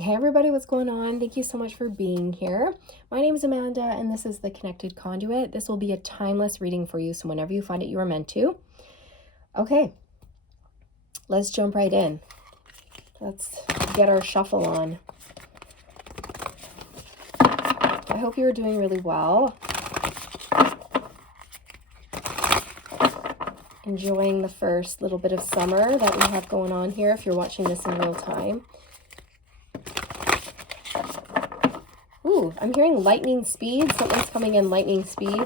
Hey everybody, what's going on? Thank you so much for being here. My name is Amanda and this is the Connected Conduit. This will be a timeless reading for you, so whenever you find it, you are meant to. Okay, let's jump right in. Let's get our shuffle on. I hope you're doing really well. Enjoying the first little bit of summer that we have going on here if you're watching this in real time. Ooh, I'm hearing lightning speed. Something's coming in lightning speed.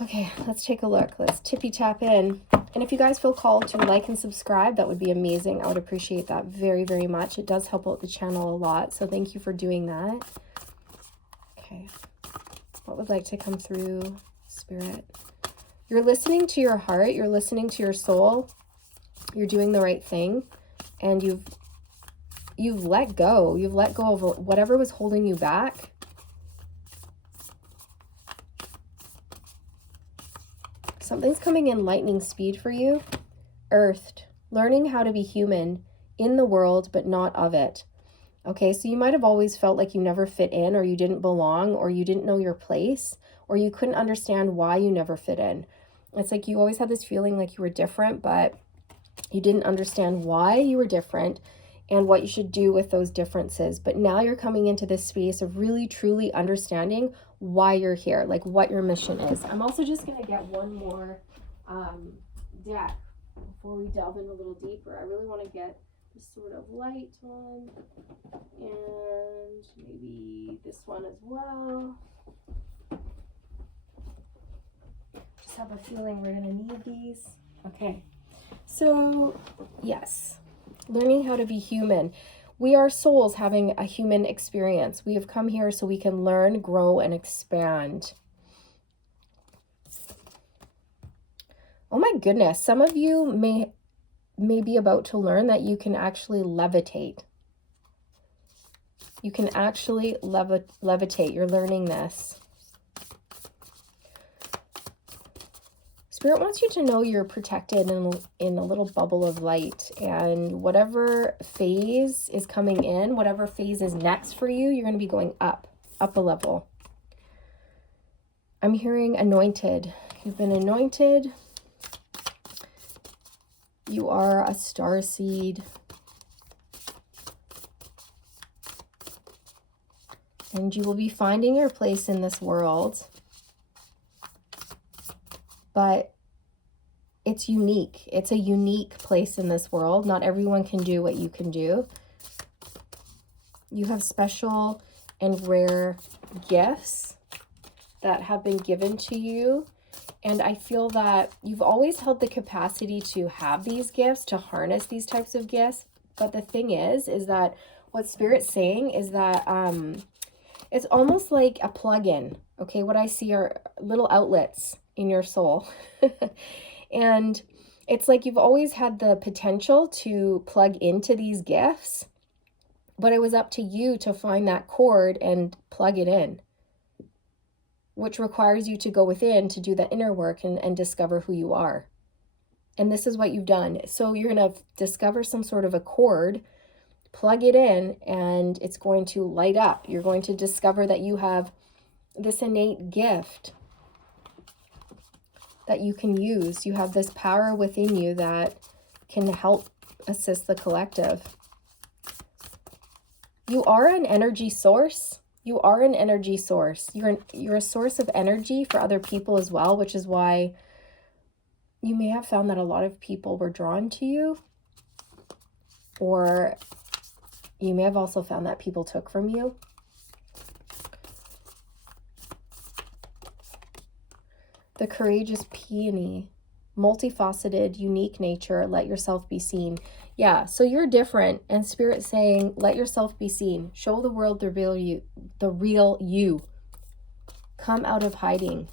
Okay, let's take a look. Let's tippy tap in. And if you guys feel called to like and subscribe, that would be amazing. I would appreciate that very, very much. It does help out the channel a lot. So thank you for doing that. Okay. What would like to come through, Spirit? You're listening to your heart. You're listening to your soul. You're doing the right thing. And you've let go. You've let go of whatever was holding you back. Something's coming in lightning speed for you. Earthed. Learning how to be human in the world, but not of it. Okay, so you might have always felt like you never fit in, or you didn't belong, or you didn't know your place, or you couldn't understand why you never fit in. It's like you always had this feeling like you were different, but you didn't understand why you were different and what you should do with those differences. But now you're coming into this space of really, truly understanding why you're here, like what your mission is. I'm also just going to get one more deck before we delve in a little deeper. I really want to get this sort of light one and maybe this one as well. Just have a feeling we're going to need these. Okay. So, yes, learning how to be human. We are souls having a human experience. We have come here so we can learn, grow, and expand. Oh my goodness, some of you may be about to learn that you can actually levitate. You can actually levitate. You're learning this. Spirit wants you to know you're protected in a little bubble of light, and whatever phase is coming in, whatever phase is next for you, you're going to be going up a level. I'm hearing anointed. You've been anointed. You are a star seed. And you will be finding your place in this world. But it's unique. It's a unique place in this world. Not everyone can do what you can do. You have special and rare gifts that have been given to you. And I feel that you've always held the capacity to have these gifts, to harness these types of gifts. But the thing is that what Spirit's saying is that it's almost like a plug-in. Okay, what I see are little outlets in your soul. And it's like you've always had the potential to plug into these gifts, but it was up to you to find that cord and plug it in, which requires you to go within to do the inner work and discover who you are. And this is what you've done. So you're going to discover some sort of a cord, plug it in, and it's going to light up. You're going to discover that you have this innate gift that you can use. You have this power within you that can help assist the collective. You are an energy source. You are an energy source. You're a source of energy for other people as well, which is why you may have found that a lot of people were drawn to you, or you may have also found that people took from you. The courageous peony, multifaceted, unique nature, let yourself be seen. Yeah, so you're different, and Spirit's saying, let yourself be seen. Show the world the real you, the real you. Come out of hiding.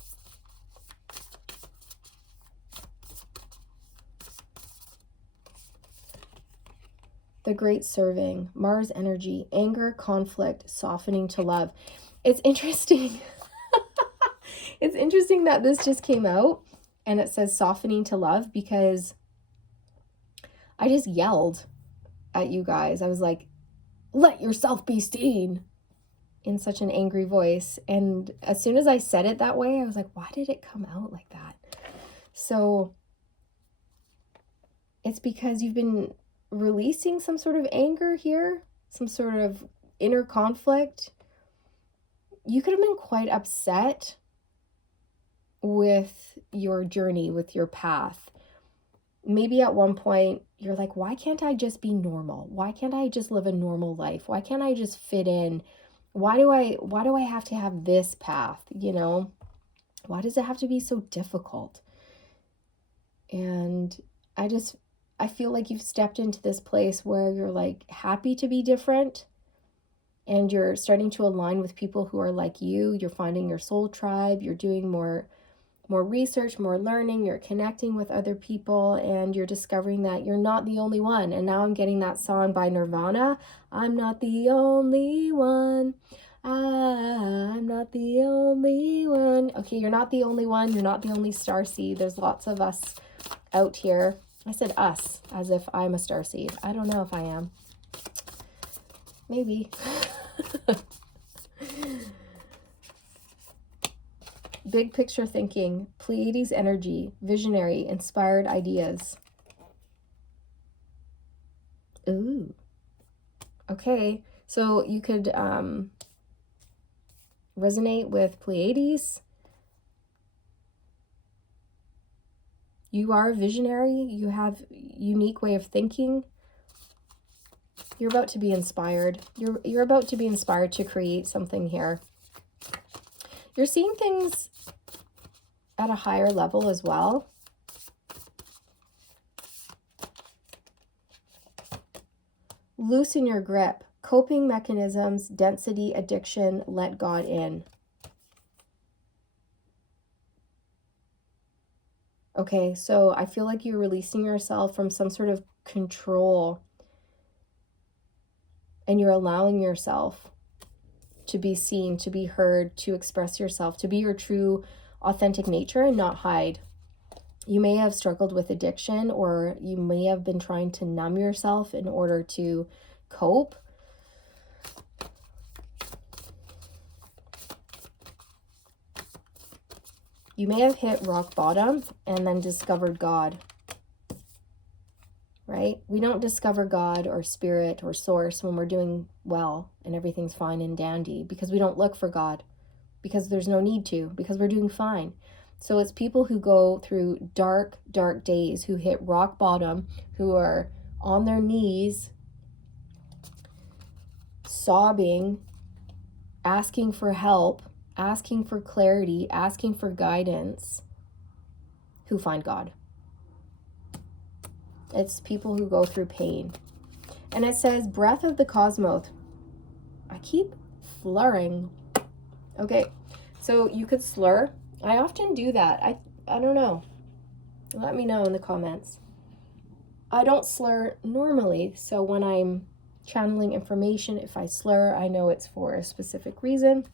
The great serving, Mars energy, anger, conflict, softening to love. It's interesting. It's interesting that this just came out and it says softening to love, because I just yelled at you guys. I was like, let yourself be seen, in such an angry voice. And as soon as I said it that way, I was like, why did it come out like that? So it's because you've been releasing some sort of anger here, some sort of inner conflict. You could have been quite upset with your journey, with your path. Maybe at one point you're like, why can't I just be normal? Why can't I just live a normal life? Why can't I just fit in? Why do I have to have this path, you know? Why does it have to be so difficult? And I feel like you've stepped into this place where you're like happy to be different, and you're starting to align with people who are like you. You're finding your soul tribe, you're doing more research, more learning, you're connecting with other people, and you're discovering that you're not the only one. And now I'm getting that song by Nirvana, I'm not the only one. I'm not the only one. Okay, you're not the only one. You're not the only starseed. There's lots of us out here. I said us as if I'm a starseed. I don't know if I am. Maybe. Big picture thinking, Pleiades energy, visionary, inspired ideas. Ooh. Okay, so you could resonate with Pleiades. You are a visionary. You have a unique way of thinking. You're about to be inspired. You're about to be inspired to create something here. You're seeing things at a higher level as well. Loosen your grip. Coping mechanisms, density, addiction, let God in. Okay, so I feel like you're releasing yourself from some sort of control, and you're allowing yourself to be seen, to be heard, to express yourself, to be your true, authentic nature and not hide. You may have struggled with addiction, or you may have been trying to numb yourself in order to cope. You may have hit rock bottom and then discovered God, right? We don't discover God or spirit or source when we're doing well and everything's fine and dandy, because we don't look for God, because there's no need to, because we're doing fine. So it's people who go through dark, dark days, who hit rock bottom, who are on their knees, sobbing, asking for help, asking for clarity, asking for guidance, who find God. It's people who go through pain. And it says, breath of the cosmos. I keep slurring. Okay, so you could slur. I often do that. I don't know. Let me know in the comments. I don't slur normally, so when I'm channeling information, if I slur, I know it's for a specific reason.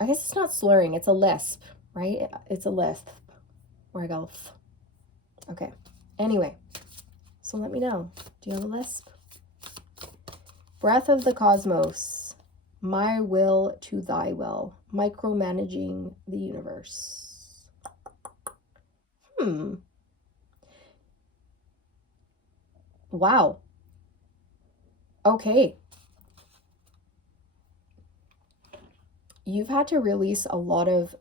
I guess it's not slurring, it's a lisp, right? It's a lisp where I go, okay. Anyway, so let me know. Do you have a lisp? Breath of the cosmos, my will to thy will, micromanaging the universe. Wow. Okay. You've had to release a lot of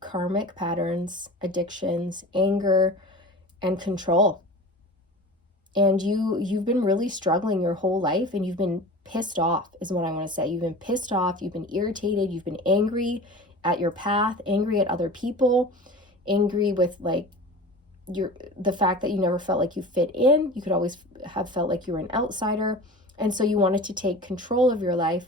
karmic patterns, addictions, anger, and control. And you've been really struggling your whole life, and you've been pissed off is what I want to say. You've been pissed off, you've been irritated, you've been angry at your path, angry at other people, angry with like the fact that you never felt like you fit in. You could always have felt like you were an outsider. And so you wanted to take control of your life,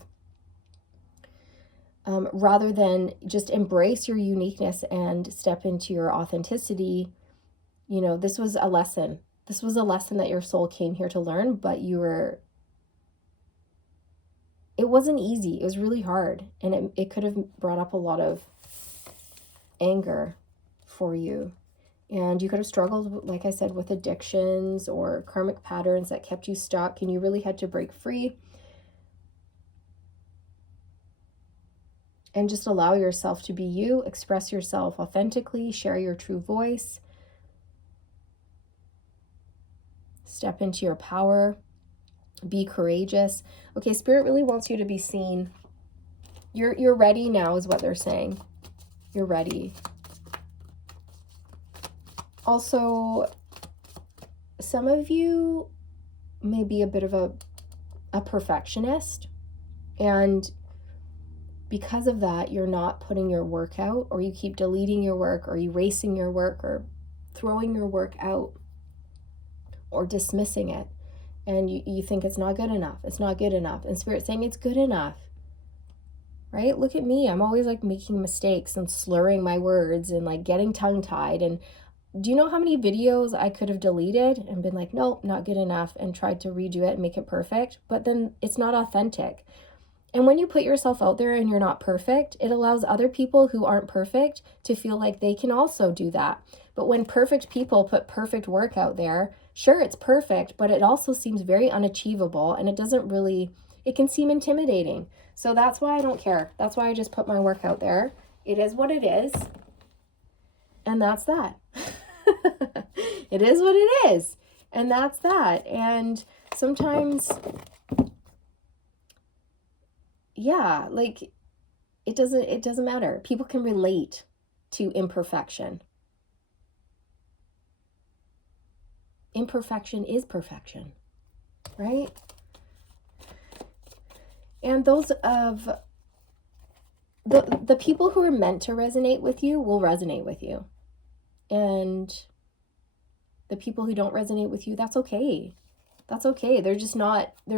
rather than just embrace your uniqueness and step into your authenticity. You know, this was a lesson. This was a lesson that your soul came here to learn, but it wasn't easy. It was really hard. And it could have brought up a lot of anger for you. And you could have struggled, like I said, with addictions or karmic patterns that kept you stuck, and you really had to break free. And just allow yourself to be you, express yourself authentically, share your true voice, step into your power, be courageous. Okay, Spirit really wants you to be seen. You're ready now is what they're saying. You're ready. Also, some of you may be a bit of a perfectionist, and because of that, you're not putting your work out, or you keep deleting your work, or erasing your work, or throwing your work out, or dismissing it. And you think it's not good enough. It's not good enough. And Spirit's saying it's good enough. Right? Look at me. I'm always like making mistakes and slurring my words and like getting tongue-tied. And do you know how many videos I could have deleted and been like, nope, not good enough, and tried to redo it and make it perfect? But then it's not authentic. And when you put yourself out there and you're not perfect, it allows other people who aren't perfect to feel like they can also do that. But when perfect people put perfect work out there, sure, it's perfect, but it also seems very unachievable, and it doesn't really, it can seem intimidating. So that's why I don't care. That's why I just put my work out there. It is what it is. And that's that. It is what it is. And that's that. And sometimes, yeah, like it doesn't matter. People can relate to imperfection. Imperfection is perfection, right? And those of the people who are meant to resonate with you will resonate with you. And the people who don't resonate with you, that's okay. That's okay. They're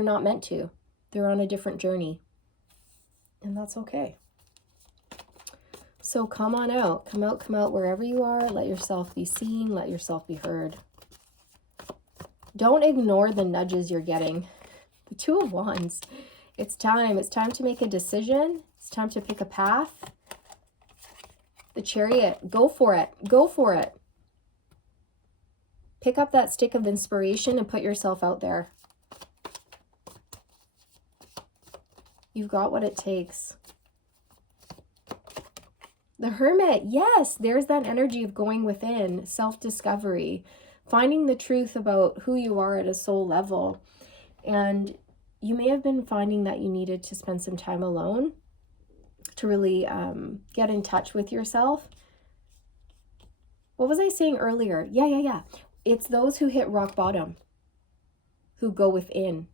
not meant to. They're on a different journey. And that's okay. So come on out. Come out wherever you are. Let yourself be seen. Let yourself be heard. Don't ignore the nudges you're getting. The Two of Wands. It's time. It's time to make a decision. It's time to pick a path. The Chariot. Go for it. Go for it. Pick up that stick of inspiration and put yourself out there. You've got what it takes. The Hermit. Yes, there's that energy of going within, self-discovery, finding the truth about who you are at a soul level. And you may have been finding that you needed to spend some time alone to really get in touch with yourself. What was I saying earlier? Yeah. It's those who hit rock bottom, who go within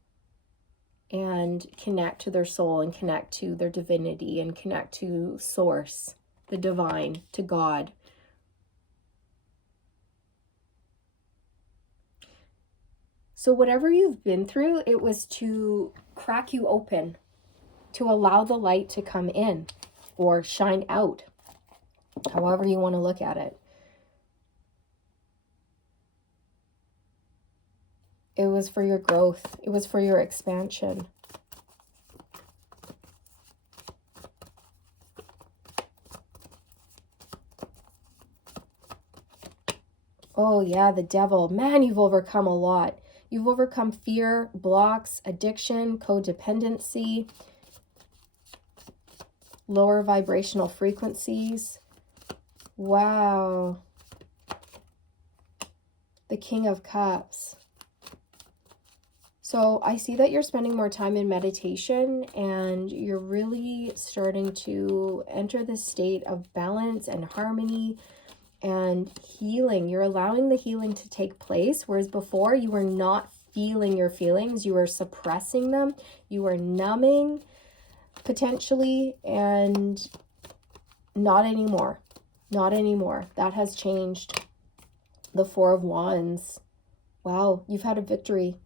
and connect to their soul and connect to their divinity and connect to source, the divine, to God. So whatever you've been through, it was to crack you open, to allow the light to come in or shine out, however you want to look at it. It was for your growth. It was for your expansion. Oh yeah, the Devil. Man, you've overcome a lot. You've overcome fear, blocks, addiction, codependency, lower vibrational frequencies. Wow. The King of Cups. So I see that you're spending more time in meditation, and you're really starting to enter this state of balance and harmony and healing. You're allowing the healing to take place, whereas before you were not feeling your feelings. You were suppressing them. You were numbing potentially, and not anymore. Not anymore. That has changed. The Four of Wands. Wow, you've had a victory.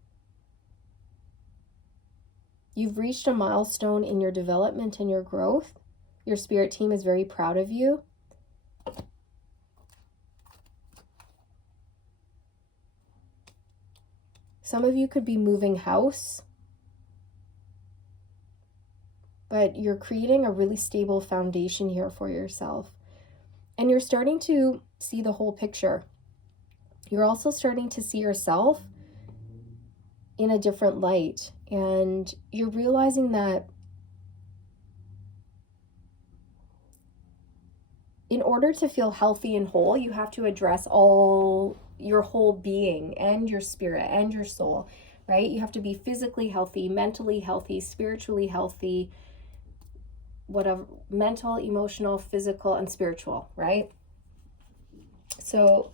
You've reached a milestone in your development and your growth. Your spirit team is very proud of you. Some of you could be moving house, but you're creating a really stable foundation here for yourself. And you're starting to see the whole picture. You're also starting to see yourself in a different light, and you're realizing that in order to feel healthy and whole, you have to address all your whole being and your spirit and your soul, right? You have to be physically healthy, mentally healthy, spiritually healthy, whatever, mental, emotional, physical, and spiritual, right? So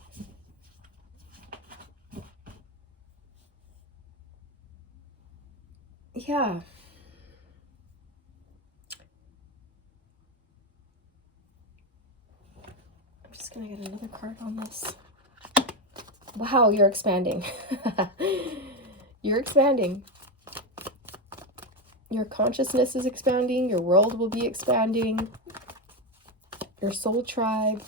yeah. I'm just gonna get another card on this. Wow, you're expanding. You're expanding. Your consciousness is expanding. Your world will be expanding. Your soul tribe.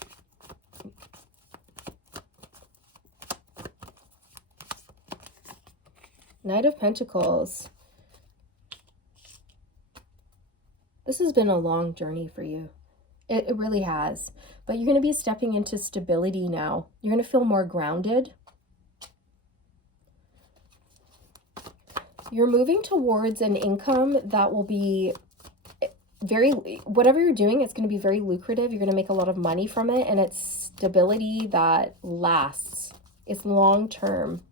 Knight of Pentacles. This has been a long journey for you. It really has. But you're going to be stepping into stability now. You're going to feel more grounded. You're moving towards an income that will be very, whatever you're doing, it's going to be very lucrative. You're going to make a lot of money from it, and it's stability that lasts. It's long term.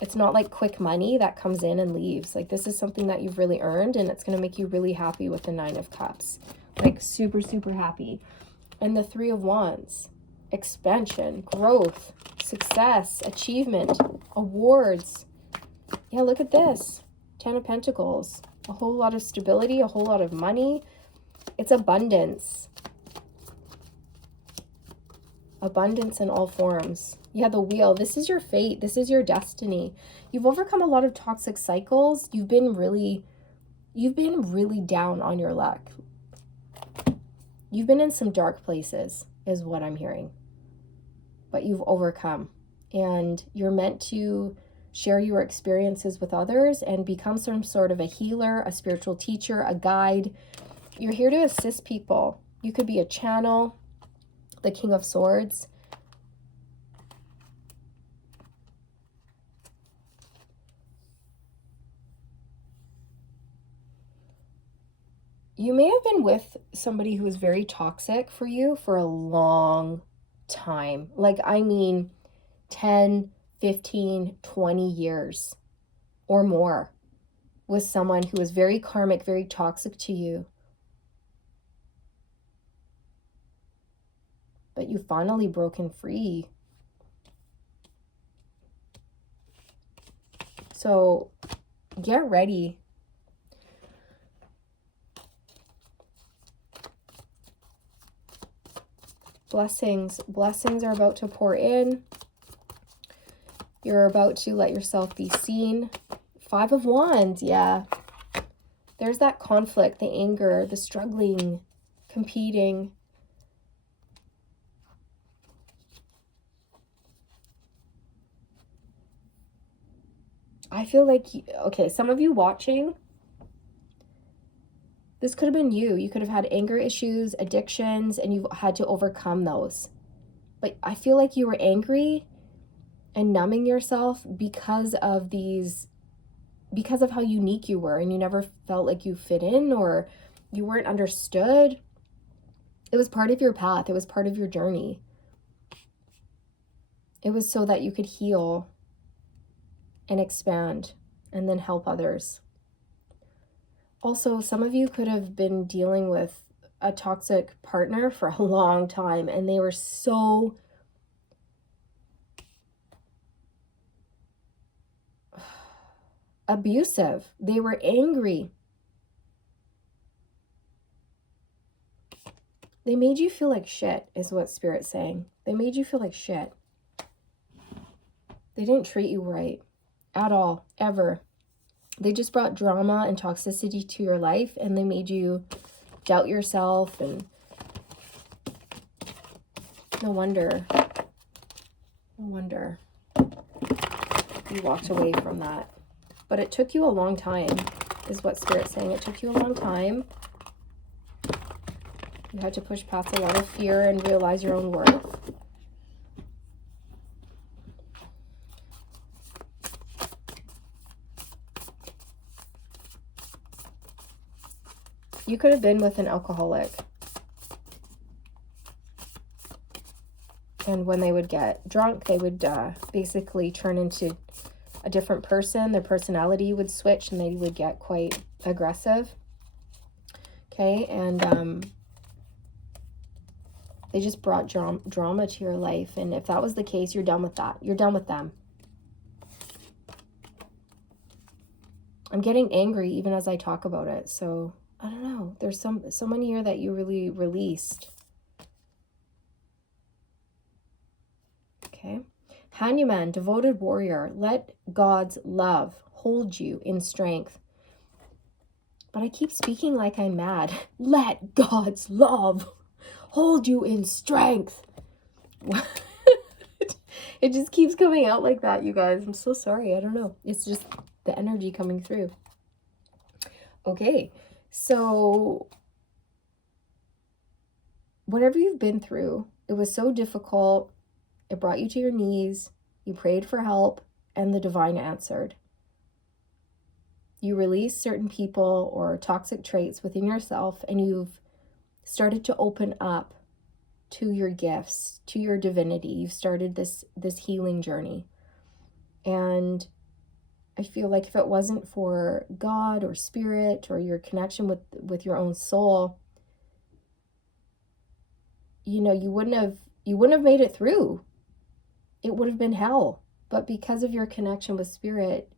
It's not like quick money that comes in and leaves. Like, this is something that you've really earned, and it's going to make you really happy with the Nine of Cups. Like, super, super happy. And the Three of Wands. Expansion, growth, success, achievement, awards. Yeah, look at this. Ten of Pentacles. A whole lot of stability, a whole lot of money. It's abundance. Abundance in all forms. Yeah, the Wheel. This is your fate. This is your destiny. You've overcome a lot of toxic cycles. You've been really down on your luck. You've been in some dark places, is what I'm hearing. But you've overcome. And you're meant to share your experiences with others and become some sort of a healer, a spiritual teacher, a guide. You're here to assist people. You could be a channel, the King of Swords. You may have been with somebody who was very toxic for you for a long time. Like, I mean, 10, 15, 20 years or more with someone who was very karmic, very toxic to you. But you finally broken free. So get ready. Blessings. Blessings are about to pour in. You're about to let yourself be seen. Five of Wands, yeah. There's that conflict, the anger, the struggling, competing. I feel like, okay, some of you watching, this could have been you. You could have had anger issues, addictions, and you've had to overcome those. But I feel like you were angry and numbing yourself because of how unique you were, and you never felt like you fit in or you weren't understood. It was part of your path. It was part of your journey. It was so that you could heal and expand and then help others. Also, some of you could have been dealing with a toxic partner for a long time, and they were so abusive. They were angry. They made you feel like shit, is what Spirit's saying. They made you feel like shit. They didn't treat you right at all, ever. They just brought drama and toxicity to your life, and they made you doubt yourself, and no wonder you walked away from that. But it took you a long time, is what Spirit's saying. It took you a long time. You had to push past a lot of fear and realize your own worth. You could have been with an alcoholic. And when they would get drunk, they would basically turn into a different person. Their personality would switch and they would get quite aggressive. Okay, and they just brought drama to your life. And if that was the case, you're done with that. You're done with them. I'm getting angry even as I talk about it. So, I don't know. There's someone here that you really released. Okay. Hanuman, devoted warrior. Let God's love hold you in strength. But I keep speaking like I'm mad. Let God's love hold you in strength. It just keeps coming out like that, you guys. I'm so sorry. I don't know. It's just the energy coming through. Okay. So whatever you've been through, it was so difficult. It brought you to your knees. You prayed for help and the divine answered. You released certain people or toxic traits within yourself, and you've started to open up to your gifts, to your divinity. You've started this healing journey. And I feel like if it wasn't for God or spirit or your connection with your own soul, you know, you wouldn't have made it through. It would have been hell. But because of your connection with spirit,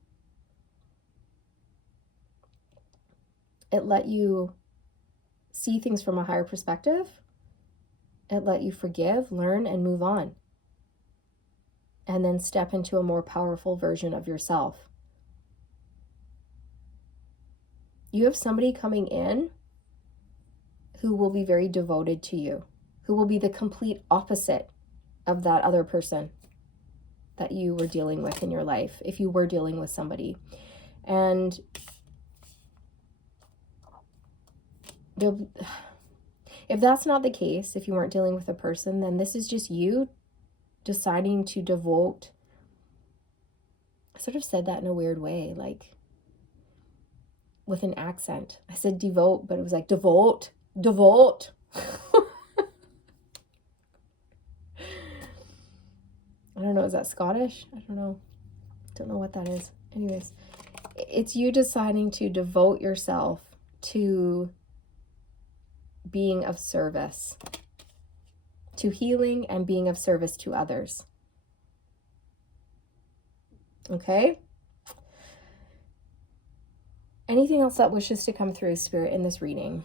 it let you see things from a higher perspective. It let you forgive, learn, and move on. And then step into a more powerful version of yourself. You have somebody coming in who will be very devoted to you, who will be the complete opposite of that other person that you were dealing with in your life, if you were dealing with somebody. And if that's not the case, if you weren't dealing with a person, then this is just you deciding to devote. I sort of said that in a weird way, like with an accent. I said devote, but it was like devote. I don't know, is that Scottish? I don't know what that is. Anyways, it's you deciding to devote yourself to being of service, to healing and being of service to others. Okay? Anything else that wishes to come through, Spirit, in this reading?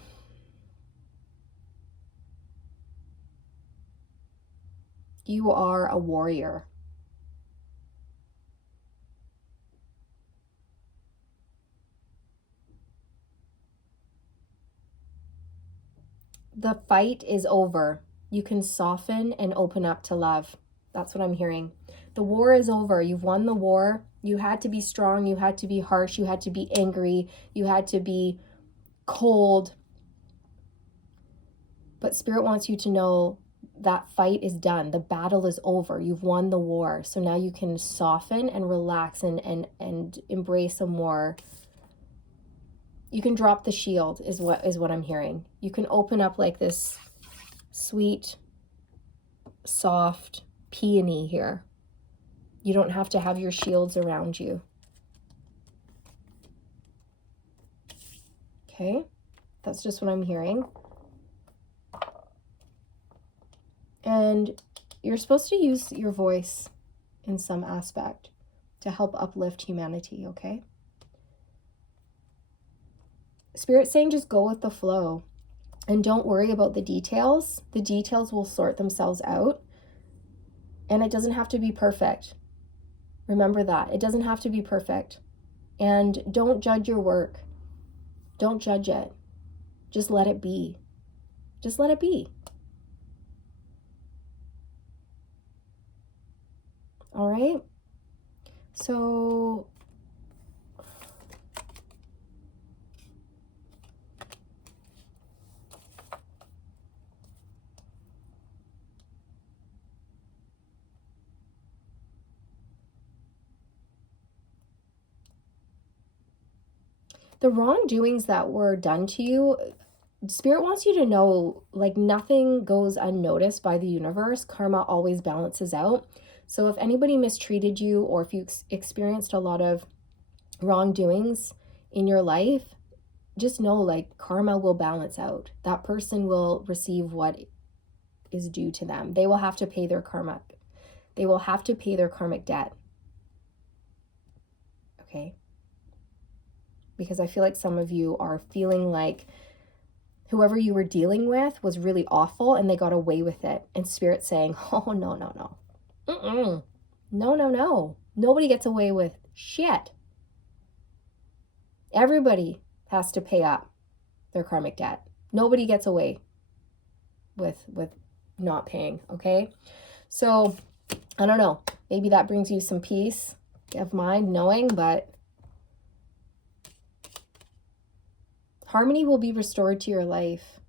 You are a warrior. The fight is over. You can soften and open up to love. That's what I'm hearing. The war is over. You've won the war. You had to be strong. You had to be harsh. You had to be angry. You had to be cold. But Spirit wants you to know that fight is done. The battle is over. You've won the war. So now you can soften and relax and embrace a more... You can drop the shield is what I'm hearing. You can open up like this sweet, soft peony here. You don't have to have your shields around you. Okay? That's just what I'm hearing. And you're supposed to use your voice in some aspect to help uplift humanity, okay? Spirit's saying just go with the flow and don't worry about the details. The details will sort themselves out. And it doesn't have to be perfect. Remember that. It doesn't have to be perfect. And don't judge your work. Don't judge it. Just let it be. Just let it be. All right? So... the wrongdoings that were done to you, Spirit wants you to know, like, nothing goes unnoticed by the universe. Karma always balances out. So if anybody mistreated you, or if you experienced a lot of wrongdoings in your life, just know, like, karma will balance out. That person will receive what is due to them. They will have to pay their karma. They will have to pay their karmic debt. Okay? Because I feel like some of you are feeling like whoever you were dealing with was really awful and they got away with it. And Spirit's saying, oh, no, no, no. Mm-mm. No, no, no. Nobody gets away with shit. Everybody has to pay up their karmic debt. Nobody gets away with not paying, okay? So, I don't know. Maybe that brings you some peace of mind knowing, but harmony will be restored to your life.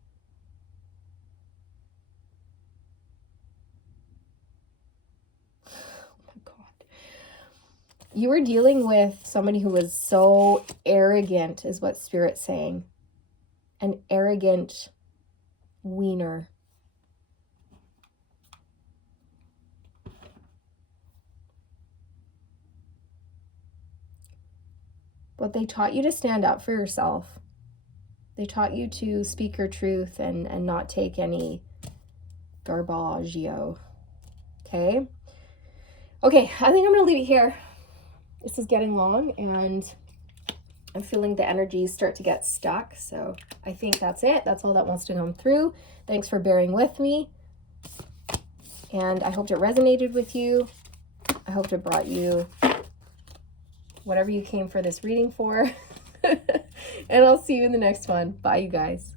Oh my God. You were dealing with somebody who was so arrogant, is what Spirit's saying. An arrogant wiener. But they taught you to stand up for yourself. They taught you to speak your truth and not take any garbaggio. Okay? Okay, I think I'm going to leave it here. This is getting long and I'm feeling the energies start to get stuck. So I think that's it. That's all that wants to come through. Thanks for bearing with me. And I hoped it resonated with you. I hoped it brought you whatever you came for this reading for. And I'll see you in the next one. Bye, you guys.